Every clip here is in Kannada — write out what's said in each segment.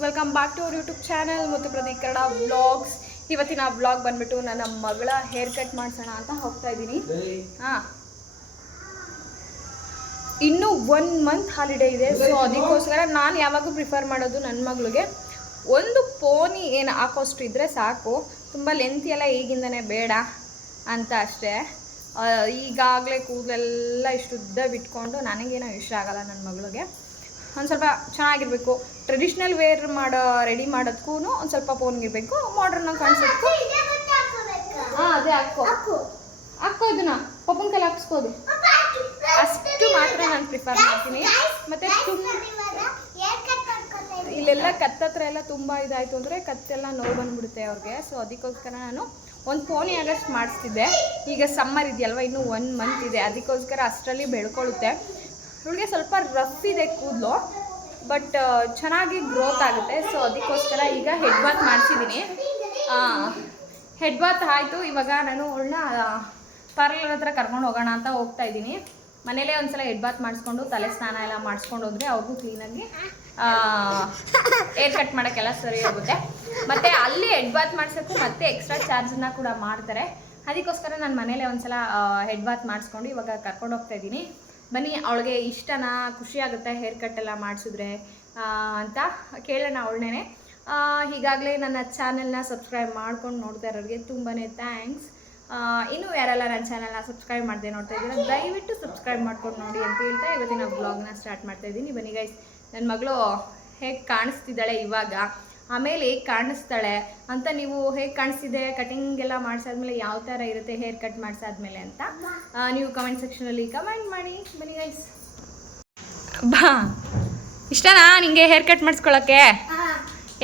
Welcome back to our YouTube channel ಮತ್ತು ಪ್ರತಿ ಕನ್ನಡ ವ್ಲಾಗ್ಸ್. ಇವತ್ತಿನ ವ್ಲಾಗ್ ಬಂದ್ಬಿಟ್ಟು ನನ್ನ ಮಗಳ ಹೇರ್ ಕಟ್ ಮಾಡಿಸೋಣ ಅಂತ ಹೋಗ್ತಾ ಇದ್ದೀನಿ. ಇನ್ನೂ 1 ಮಂತ್ ಹಾಲಿಡೇ ಇದೆ. ಸೊ ಅದಕ್ಕೋಸ್ಕರ ನಾನು ಯಾವಾಗೂ ಪ್ರಿಫರ್ ಮಾಡೋದು ನನ್ನ ಮಗಳಿಗೆ ಒಂದು ಪೋನಿ ಏನು ಹಾಕೋಷ್ಟು ಇದ್ದರೆ ಸಾಕು, ತುಂಬ ಲೆಂತಿ ಎಲ್ಲ ಈಗಿಂದನೇ ಬೇಡ ಅಂತ ಅಷ್ಟೇ. ಈಗಾಗಲೇ ಕೂದಲೆಲ್ಲ ಇಷ್ಟು ಉದ್ದ ಬಿಟ್ಕೊಂಡು ನನಗೇನೋ ಇಷ್ಟ ಆಗಲ್ಲ. ನನ್ನ ಮಗಳಿಗೆ ಒಂದು ಸ್ವಲ್ಪ ಚೆನ್ನಾಗಿರಬೇಕು, ಟ್ರೆಡಿಷ್ನಲ್ ವೇರ್ ರೆಡಿ ಮಾಡೋದಕ್ಕೂ ಒಂದು ಸ್ವಲ್ಪ ಪೋನ್ಗಿರಬೇಕು, ಮಾಡ್ರನ್ನಾಗಿ ಕಾಣಿಸೋದಕ್ಕೂ. ಅದೇ ಹಾಕೋ ಇದನ್ನ ಪಪ್ಪನ ಕೈಲಿ ಹಾಕಿಸ್ಕೋದು, ಅಷ್ಟು ಮಾತ್ರ ನಾನು ಪ್ರಿಫರ್ ಮಾಡ್ತೀನಿ. ಮತ್ತು ಇಲ್ಲೆಲ್ಲ ಕತ್ತತ್ರ ಎಲ್ಲ ತುಂಬ ಇದಾಯಿತು ಅಂದರೆ ಕತ್ತೆಲ್ಲ ನೋವು ಬಂದುಬಿಡುತ್ತೆ ಅವ್ರಿಗೆ. ಸೊ ಅದಕ್ಕೋಸ್ಕರ ನಾನು ಒಂದು ಪೋನಿ ಆಗಷ್ಟು ಮಾಡಿಸ್ತಿದ್ದೆ. ಈಗ ಸಮ್ಮರ್ ಇದೆಯಲ್ವ, ಇನ್ನೂ 1 ಮಂತ್ ಇದೆ, ಅದಕ್ಕೋಸ್ಕರ ಅಷ್ಟರಲ್ಲಿ ಬೆಳ್ಕೊಳ್ಳುತ್ತೆ. ಇವಳಿಗೆ ಸ್ವಲ್ಪ ರಫ್ ಇದೆ ಕೂದಲು, ಬಟ್ ಚೆನ್ನಾಗಿ ಗ್ರೋತ್ ಆಗುತ್ತೆ. ಸೊ ಅದಕ್ಕೋಸ್ಕರ ಈಗ ಹೆಡ್ ಬಾತ್ ಮಾಡಿಸಿದ್ದೀನಿ. ಹೆಡ್ ಬಾತ್ ಆಯಿತು. ಇವಾಗ ನಾನು ಅವಳನ್ನ ಪಾರ್ಲರ್ ಹತ್ರ ಕರ್ಕೊಂಡು ಹೋಗೋಣ ಅಂತ ಹೋಗ್ತಾ ಇದ್ದೀನಿ. ಮನೇಲೇ ಒಂದ್ಸಲ ಹೆಡ್ ಬಾತ್ ಮಾಡಿಸ್ಕೊಂಡು ತಲೆ ಸ್ನಾನ ಎಲ್ಲ ಮಾಡಿಸ್ಕೊಂಡು ಹೋದರೆ ಅವ್ರಿಗೂ ಕ್ಲೀನಾಗಿ ಏರ್ ಕಟ್ ಮಾಡೋಕ್ಕೆಲ್ಲ ಸರಿ ಆಗುತ್ತೆ. ಮತ್ತು ಅಲ್ಲಿ ಹೆಡ್ ಬಾತ್ ಮಾಡ್ಸೋಕ್ಕೂ ಮತ್ತೆ ಎಕ್ಸ್ಟ್ರಾ ಚಾರ್ಜನ್ನ ಕೂಡ ಮಾಡ್ತಾರೆ. ಅದಕ್ಕೋಸ್ಕರ ನಾನು ಮನೇಲೇ ಒಂದ್ಸಲ ಹೆಡ್ ಬಾತ್ ಮಾಡಿಸ್ಕೊಂಡು ಇವಾಗ ಕರ್ಕೊಂಡು ಹೋಗ್ತಾ ಇದ್ದೀನಿ. ಬನ್ನಿ, ಅವಳಿಗೆ ಇಷ್ಟನಾ, ಖುಷಿ ಆಗುತ್ತೆ ಹೇರ್ ಕಟ್ ಎಲ್ಲ ಮಾಡಿಸಿದ್ರೆ ಅಂತ ಕೇಳೋಣ ಅವಳನ್ನೇ. ಈಗಾಗಲೇ ನನ್ನ ಚಾನೆಲ್ನ ಸಬ್ಸ್ಕ್ರೈಬ್ ಮಾಡ್ಕೊಂಡು ನೋಡ್ತಾ ಇರೋರಿಗೆ ತುಂಬಾ ಥ್ಯಾಂಕ್ಸ್. ಇನ್ನೂ ಯಾರೆಲ್ಲ ನನ್ನ ಚಾನಲ್ನ ಸಬ್ಸ್ಕ್ರೈಬ್ ಮಾಡದೆ ನೋಡ್ತಾ ಇದ್ದೀರಾ, ದಯವಿಟ್ಟು ಸಬ್ಸ್ಕ್ರೈಬ್ ಮಾಡ್ಕೊಂಡು ನೋಡಿ ಅಂತ ಹೇಳ್ತಾ ಇವತ್ತಿನ ವ್ಲಾಗ್ನ ಸ್ಟಾರ್ಟ್ ಮಾಡ್ತಾ ಇದ್ದೀನಿ. ಬನ್ನಿ ಗೈಸ್, ನನ್ನ ಮಗಳು ಹೇಗೆ ಕಾಣಿಸ್ತಿದ್ದಾಳೆ ಇವಾಗ, ಆಮೇಲೆ ಹೇಗೆ ಕಾಣಿಸ್ತಾಳೆ ಅಂತ, ನೀವು ಹೇಗೆ ಕಾಣಿಸ್ತಿದೆ ಕಟಿಂಗ್ ಎಲ್ಲ ಮಾಡಿಸಾದ್ಮೇಲೆ ಯಾವ ಥರ ಇರುತ್ತೆ ಹೇರ್ ಕಟ್ ಮಾಡಿಸಾದ್ಮೇಲೆ ಅಂತ ನೀವು ಕಮೆಂಟ್ ಸೆಕ್ಷನಲ್ಲಿ ಕಮೆಂಟ್ ಮಾಡಿ. ಬನ್ನಿ ಗೈಸ್, ಬಾ. ಇಷ್ಟನಾ ನಿಂಗೆ ಹೇರ್ ಕಟ್ ಮಾಡಿಸ್ಕೊಳ್ಳೋಕ್ಕೆ?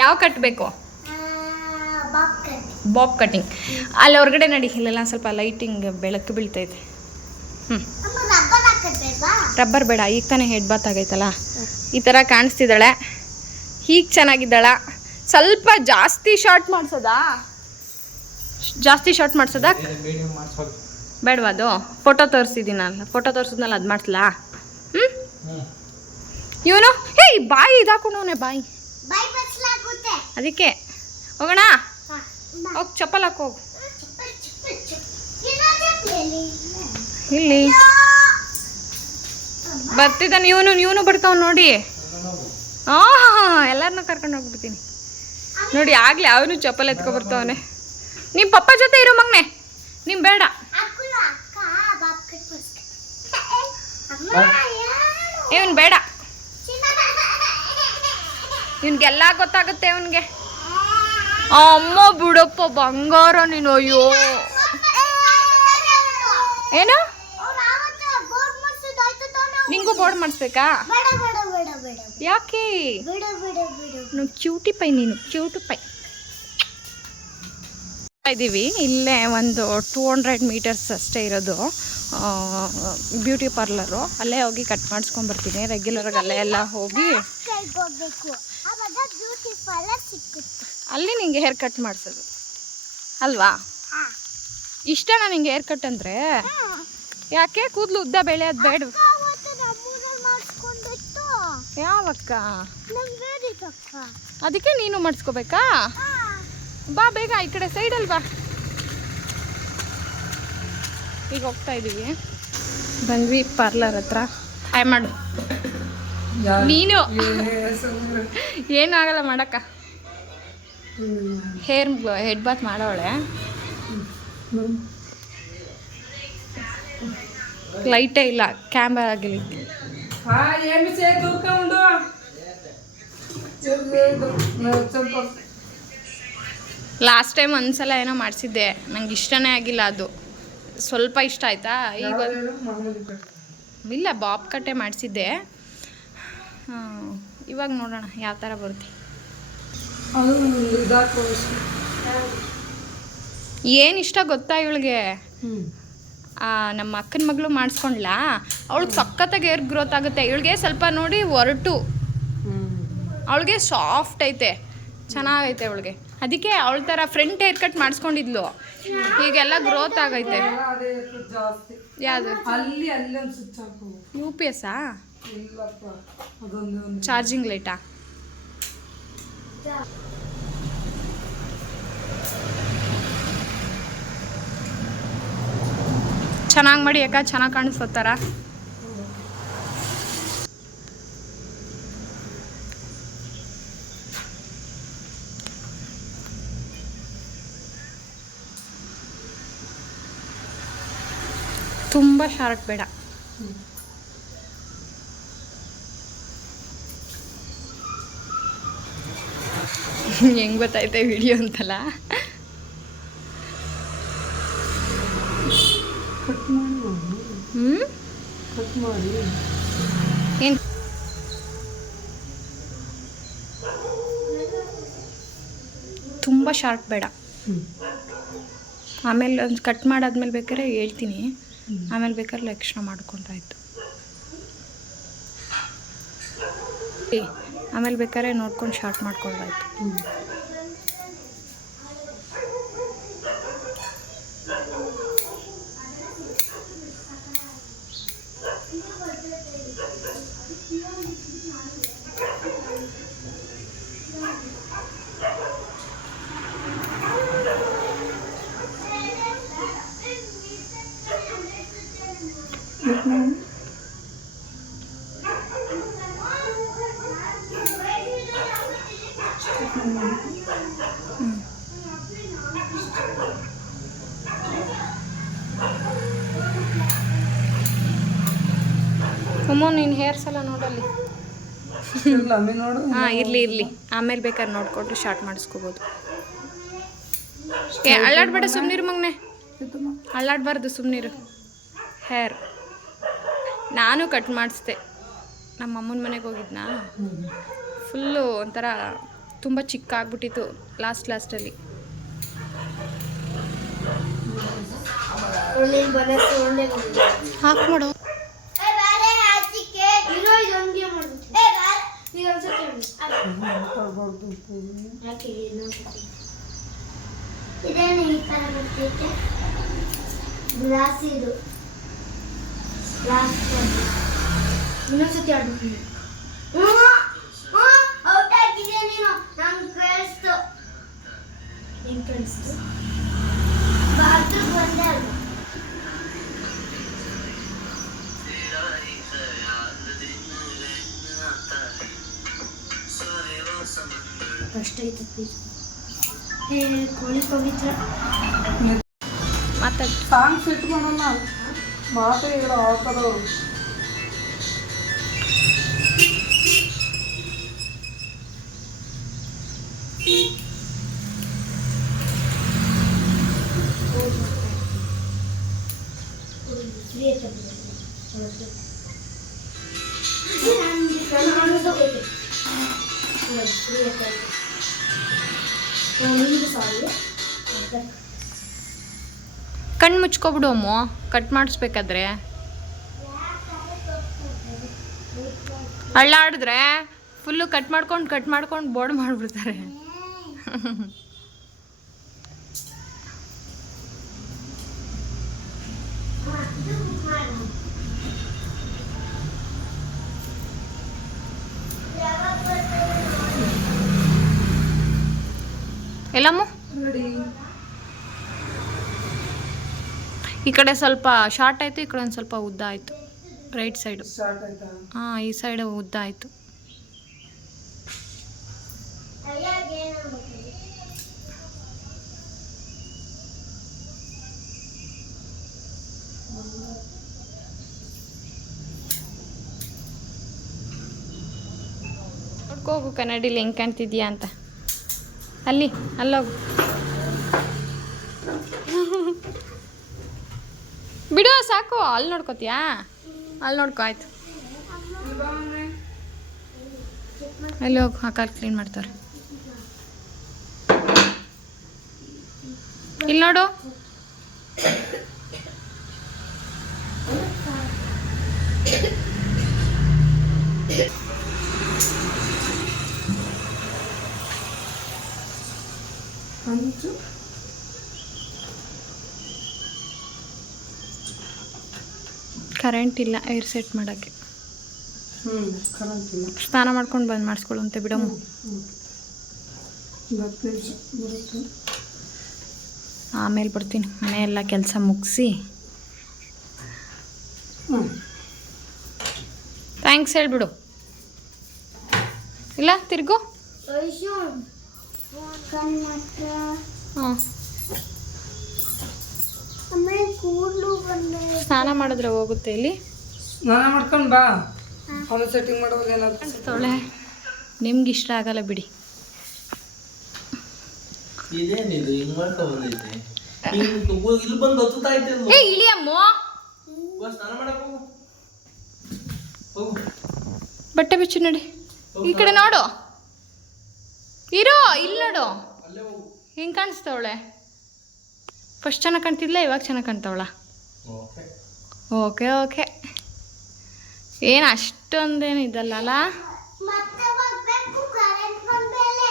ಯಾವ ಕಟ್ ಬೇಕು? Bob cutting. ಅಲ್ಲಿ ಹೊರಗಡೆ ನಡಿ, ಇಲ್ಲೆಲ್ಲ ಸ್ವಲ್ಪ ಲೈಟಿಂಗ್ ಬೆಳಕು ಬೀಳ್ತೈತೆ. ರಬ್ಬರ್ ಬೇಡ, ಈಗ ತಾನೇ ಹೆಡ್ ಬಾತ್ ಆಗೈತಲ್ಲ. ಈ ಥರ ಕಾಣಿಸ್ತಿದ್ದಾಳೆ, ಹೀಗೆ ಚೆನ್ನಾಗಿದ್ದಾಳ. ಸ್ವಲ್ಪ ಜಾಸ್ತಿ ಶಾರ್ಟ್ ಮಾಡಿಸೋದಾ? ಬೇಡವಾ? ಅದು ಫೋಟೋ ತೋರಿಸಿದ್ದೀನಲ್ಲ, ಫೋಟೋ ತೋರಿಸಿದ್ನಲ್ಲ, ಅದು ಮಾಡಿಸ್ಲಾ? ಇವನು ಹೇಯ್ ಬಾಯಿ ಇದಾಕೊಂಡವನೆ, ಬಾಯಿ ಅದಕ್ಕೆ ಹೋಗೋಣ. ಹೋಗಿ ಚಪ್ಪಲ್ ಹಾಕೋಗು. ಇಲ್ಲಿ ಬರ್ತಿದ್ದಾನೆ ಇವನು ಬರ್ತಾವ ನೋಡಿ. ಎಲ್ಲರನ್ನೂ ಕರ್ಕೊಂಡು ಹೋಗ್ಬಿಡ್ತೀನಿ ನೋಡಿ. ಆಗ್ಲೇ ಅವನು ಚಪ್ಪಲ್ ಎತ್ಕೊ ಬರ್ತಾವನೆ. ನಿಮ್ಮ ಪಪ್ಪ ಜೊತೆ ಇರೋ ಮಗನೆ, ನಿಮ್ ಬೇಡ. ಇವನ್ ಬೇಡ, ಇವನ್ಗೆಲ್ಲ ಗೊತ್ತಾಗುತ್ತೆ ಇವನ್ಗೆ. ಅಮ್ಮ ಬಿಡಪ್ಪ ಬಂಗಾರ ನೀನು. ಅಯ್ಯೋ ಏನು, ನಿಂಗೂ ಬೋರ್ಡ್ ಮಾಡಿಸ್ಬೇಕಾ? ಯಾಕೆ? ಕ್ಯೂಟಿ ಪೈ, ನೀನು ಕ್ಯೂಟಿ ಪೈ. ಇದ್ದೀವಿ ಇಲ್ಲೇ ಒಂದು 200 ಮೀಟರ್ಸ್ ಅಷ್ಟೇ ಇರೋದು ಬ್ಯೂಟಿ ಪಾರ್ಲರು. ಅಲ್ಲೇ ಹೋಗಿ ಕಟ್ ಮಾಡಿಸ್ಕೊಂಡ್ಬರ್ತೀನಿ. ರೆಗ್ಯುಲರಾಗಿ ಅಲ್ಲೇ ಎಲ್ಲ ಹೋಗಿ ಅಲ್ಲಿ ನಿಂಗೆ ಹೇರ್ ಕಟ್ ಮಾಡಿಸೋದು ಅಲ್ವಾ? ಇಷ್ಟನಾ ನಿಂಗೆ ಹೇರ್ ಕಟ್ ಅಂದರೆ? ಯಾಕೆ ಕೂದಲು ಉದ್ದ ಬೆಳೆಯೋದು ಬೇಡ? ಯಾವಕ್ಕ? ಅದಕ್ಕೆ ನೀನು ಮಾಡಿಸ್ಕೋಬೇಕಾ? ಬಾ ಬೇಗ, ಈ ಕಡೆ ಸೈಡಲ್ಲಿ ಬಾ. ಈಗ ಹೋಗ್ತಾ ಇದ್ದೀವಿ, ಬಂದ್ವಿ ಪಾರ್ಲರ್ ಹತ್ರ. ಹಾಯ್ ಮಾಡು ನೀನು. ಏನೂ ಆಗಲ್ಲ ಮಾಡಕ್ಕ. ಹೆಡ್ ಬಾತ್ ಮಾಡೋಳೆ. ಲೈಟೇ ಇಲ್ಲ ಕ್ಯಾಮ್ರಾ ಆಗಲಿ. ಲಾಸ್ಟ್ ಟೈಮ್ ಒಂದ್ಸಲ ಏನೋ ಮಾಡಿಸಿದ್ದೆ, ನಂಗೆ ಇಷ್ಟನೇ ಆಗಿಲ್ಲ. ಅದು ಸ್ವಲ್ಪ ಇಷ್ಟ ಆಯ್ತಾ. ಈಗ ಇಲ್ಲ, ಬಾಬ್ ಕಟ್ಟೆ ಮಾಡಿಸಿದ್ದೆ. ಇವಾಗ ನೋಡೋಣ ಯಾವ ಥರ ಬರುತ್ತೆ. ಏನು ಇಷ್ಟ ಗೊತ್ತಾ ಇವಳಿಗೆ? ನಮ್ಮ ಅಕ್ಕನ ಮಗಳು ಮಾಡಿಸ್ಕೊಂಡ್ಲಾ, ಅವಳಿಗೆ ಸಖತ್ತಾಗಿ ಏರ್ ಗ್ರೋತ್ ಆಗುತ್ತೆ. ಇವಳಿಗೆ ಸ್ವಲ್ಪ ನೋಡಿ ಒರಟು, ಅವಳಿಗೆ ಸಾಫ್ಟ್ ಐತೆ, ಚೆನ್ನಾಗೈತೆ ಅವಳಿಗೆ. ಅದಕ್ಕೆ ಅವಳ ಥರ ಫ್ರಂಟ್ ಹೇರ್ ಕಟ್ ಮಾಡಿಸ್ಕೊಂಡಿದ್ಲು, ಈಗೆಲ್ಲ ಗ್ರೋತ್ ಆಗೈತೆ. ಯಾವುದು? UPS ಚಾರ್ಜಿಂಗ್ ಲೈಟಾ? ಚೆನ್ನಾಗಿ ಮಾಡಿ ಯಾಕೆ ಚೆನ್ನಾಗಿ ಕಾಣಿಸ್ತಾರ. ತುಂಬ ಶಾರ್ಟ್ ಬೇಡ. ಹೆಂಗ್ ಗೊತ್ತಾಯ್ತೆ ವಿಡಿಯೋ ಅಂತಲ್ಲ. ಏನು ತುಂಬ ಶಾರ್ಟ್ ಬೇಡ. ಆಮೇಲೆ ಒಂದು ಕಟ್ ಮಾಡಾದ್ಮೇಲೆ ಬೇಕಾದ್ರೆ ಹೇಳ್ತೀನಿ. ಆಮೇಲೆ ಬೇಕಾದ್ರೆ ಎಕ್ಸ್ಟ್ರಾ ಮಾಡ್ಕೊಂಡ್ರಾಯ್ತು. ಆಮೇಲೆ ಬೇಕಾದ್ರೆ ನೋಡ್ಕೊಂಡು ಶಾರ್ಟ್ ಮಾಡ್ಕೊಂಡ್ರಾಯ್ತು. ಅಮ್ಮ ನೀನು ಹೇರ್ಸ್ ಎಲ್ಲ ನೋಡಲ್ಲಿ. ಹಾಂ ಇರಲಿ ಆಮೇಲೆ ಬೇಕಾದ್ರೆ ನೋಡ್ಕೊಂಡು ಶಾರ್ಟ್ ಮಾಡಿಸ್ಕೋಬೋದು. ಅಳ್ಳಾಡ್ಬೇಡ, ಸುಮ್ಮನಿರು ಮಗನೆ, ಅಳ್ಳಾಡಬಾರ್ದು, ಸುಮ್ಮನಿರು. ಹೇರ್ ನಾನು ಕಟ್ ಮಾಡಿಸ್ದೆ. ನಮ್ಮ ಅಮ್ಮನ ಮನೆಗೆ ಹೋಗಿದ್ನಾ, ಫುಲ್ಲು ಒಂಥರ ತುಂಬ ಚಿಕ್ಕ ಆಗ್ಬಿಟ್ಟಿತ್ತು ಲಾಸ್ಟಲ್ಲಿ. ಹಾಕಿ ಮಾಡು. ಇದೇನು ಈ ಥರ ಬರ್ತಿತ್ತು ಗ್ಲಾಸ್, ಇದು ಗ್ಲಾಸ್ ಇನ್ನೊಂದ್ಸತಿ ಆಡ್ಬಿಟ್ಟು ಔಟ್ ಆಗಿದೆಯಾ ನೀನು? ನಂಗೆ ಕೇಳಿಸ್ತು. ಹೆಂಗೆ ಕೇಳಿಸ್ತು? ಬಾತ್ರೂಮ್ ಬಂದೆ ಅಲ್ವ? ಕಷ್ಟ ಐತೆ ಪ್ಲೀಸ್. ಕೋಳಿ ಪವಿತ್ರ ಮಾತಾಡಿ ಸಾಂಗ್ ಸೆಟ್ ಮಾಡೋಣ. ಮಾತೇ ಹೇಳೋ ಆ ಥರ ಕಣ್ಣು ಮುಚ್ಕೊಬಿಡು ಅಮ್ಮ ಕಟ್ ಮಾಡಿಸ್ಬೇಕಾದ್ರೆ. ಅಳ್ಳಾಡಿದ್ರೆ ಫುಲ್ಲು ಕಟ್ ಮಾಡ್ಕೊಂಡು ಬೋರ್ಡ್ ಮಾಡಿಬಿಡ್ತಾರೆ. ಎಲ್ಲಮ್ಮ ಈ ಕಡೆ ಸ್ವಲ್ಪ ಶಾರ್ಟ್ ಆಯಿತು, ಈ ಕಡೆ ಒಂದು ಸ್ವಲ್ಪ ಉದ್ದ ಆಯಿತು. ರೈಟ್ ಸೈಡು ಹಾಂ, ಈ ಸೈಡ್ ಉದ್ದ ಆಯಿತು. ನೋಡ್ಕೋಗು ಕನ್ನಡಿಲಿ ಹೆಂಗೆ ಕಾಣ್ತಿದ್ಯಾ ಅಂತ. ಅಲ್ಲೋಗು ಬಿಡು ಸಾಕು. ಅಲ್ಲಿ ನೋಡ್ಕೋತೀಯಾ? ಅಲ್ಲಿ ನೋಡ್ಕೊ ಆಯ್ತು. ಅಲ್ಲಿ ಹೋಗು, ಆ ಕಾಲು ಕ್ಲೀನ್ ಮಾಡ್ತಾರೆ. ಇಲ್ಲಿ ನೋಡು. ಕರೆಂಟ್ ಇಲ್ಲ ಏರ್ ಸೆಟ್ ಮಾಡೋಕ್ಕೆ. ಸ್ನಾನ ಮಾಡ್ಕೊಂಡು ಬಂದು ಮಾಡಿಸ್ಕೊಳ್ಳುವಂತೆ ಬಿಡಮ್ಮ. 10 ನಿಮಿಷ ಬರುತ್ತೆ. ಆಮೇಲೆ ಬರ್ತೀನಿ, ಮನೆಯೆಲ್ಲ ಕೆಲಸ ಮುಗಿಸಿ. ಥ್ಯಾಂಕ್ಸ್ ಹೇಳ್ಬಿಡು. ಇಲ್ಲ ತಿರ್ಗು. ಐಶು ಕಣ್ಣು ಮಾತ್ರ ಹಾಂ, ಆಮೇಲೆ ಕೂದಲು ಬಂದೆ. ಸ್ನಾನ ಮಾಡಿದ್ರೆ ಹೋಗುತ್ತೆ ಇಲ್ಲಿ. ಸ್ನಾನ ಮಾಡ್ಕೊಂಡು ಬಾ, ಆಮೇಲೆ ಸೆಟ್ಟಿಂಗ್ ಮಾಡೋದು ಏನಾದ್ರು. ತೊಳೆ ನಿಮ್ಗೆ ಇಷ್ಟ ಆಗಲ್ಲ ಬಿಡಿ. ಇದೇನಿದು ಹಿಂಗ್ ಮಾಡ್ತಾ ಬಂದೈತೆ? ಇಲ್ಲಿ ಬಂದು ಹತ್ತುತ್ತಾ ಐತೆ ಅದು. ಏ ಇಳಿಯಮ್ಮ, ಹೋಗು, ಸ್ನಾನ ಮಾಡಕ್ ಹೋಗು. ಹೋಗು. ಬಟ್ಟೆ ಬಿಚ್ಚು ನಡಿ. ಈ ಕಡೆ ನೋಡು, ಇರೋ ಇಲ್ಲಿ ನೋಡು. ಅಲ್ಲೇ ಹೋಗು. ಹಿಂಗೆ ಕಾಣಿಸ್ತವಳೆ. ಫಸ್ಟ್ ಚೆನ್ನಾಗಿ ಕಾಣ್ತಿದ್ಲ, ಇವಾಗ ಚೆನ್ನಾಗಿ ಕಾಣ್ತಾವಳ. ಓಕೆ. ಓಕೆ ಓಕೆ, ಏನು ಅಷ್ಟೊಂದೇನು ಇದಲ್ಲ ಅಲ್ಲ. ಮತ್ತೆ ಬರ್ಬೇಕು ಕರೆಂಟ್ ಬಂದ್ಮೇಲೆ.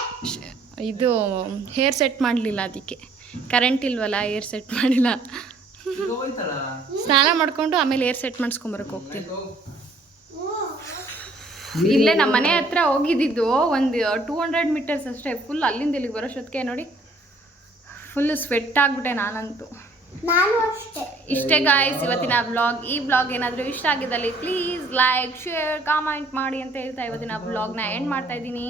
ಇದು ಹೇರ್ ಸೆಟ್ ಮಾಡಲಿಲ್ಲ, ಅದಕ್ಕೆ ಕರೆಂಟ್ ಇಲ್ವಲ್ಲ, ಹೇರ್ ಸೆಟ್ ಮಾಡಿಲ್ಲ. ಈಗ ಹೋಯ್ತಲ್ಲ. ಸ್ನಾನ ಮಾಡಿಕೊಂಡು ಆಮೇಲೆ ಹೇರ್ ಸೆಟ್ ಮಾಡಿಸ್ಕೊಂಬರಕ್ಕೆ ಹೋಗ್ತೀನಿ. ಹೋಗು. ಇಲ್ಲೇ ನಮ್ಮ ಮನೆ ಹತ್ರ ಹೋಗಿದ್ದಿದ್ದು ಒಂದು 200 ಮೀಟರ್ಸ್ ಅಷ್ಟೇ. ಫುಲ್ ಅಲ್ಲಿಂದ ಇಲ್ಲಿಗೆ ಬರೋಷ್ಟೊತ್ತಿಗೆ ನೋಡಿ ಫುಲ್ ಸ್ವೆಟ್ ಆಗಿಬಿಟ್ಟೆ ನಾನಂತೂ. ನಾನು ಅಷ್ಟೇ. ಇಷ್ಟೇ ಗಾಯ್ಸ್ ಇವತ್ತಿನ ವ್ಲಾಗ್. ಈ ವ್ಲಾಗ್ ಏನಾದರೂ ಇಷ್ಟ ಆಗಿದ್ದಲ್ಲಿ ಪ್ಲೀಸ್ ಲೈಕ್, ಶೇರ್, ಕಾಮೆಂಟ್ ಮಾಡಿ ಅಂತ ಹೇಳ್ತಾ ಇವತ್ತಿನ ವ್ಲಾಗ್ನ ಎಂಡ್ ಮಾಡ್ತಾ ಇದ್ದೀನಿ.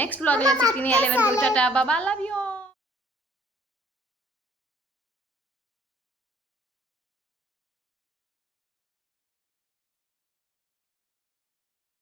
ನೆಕ್ಸ್ಟ್ ವ್ಲಾಗಲ್ಲಿ ಸಿಗ್ತೀನಿ. ಅಲ್ಲಿವರೆಗೂ ಟಾಟಾ, ಬಾಬಾ, ಲವ್ ಯು.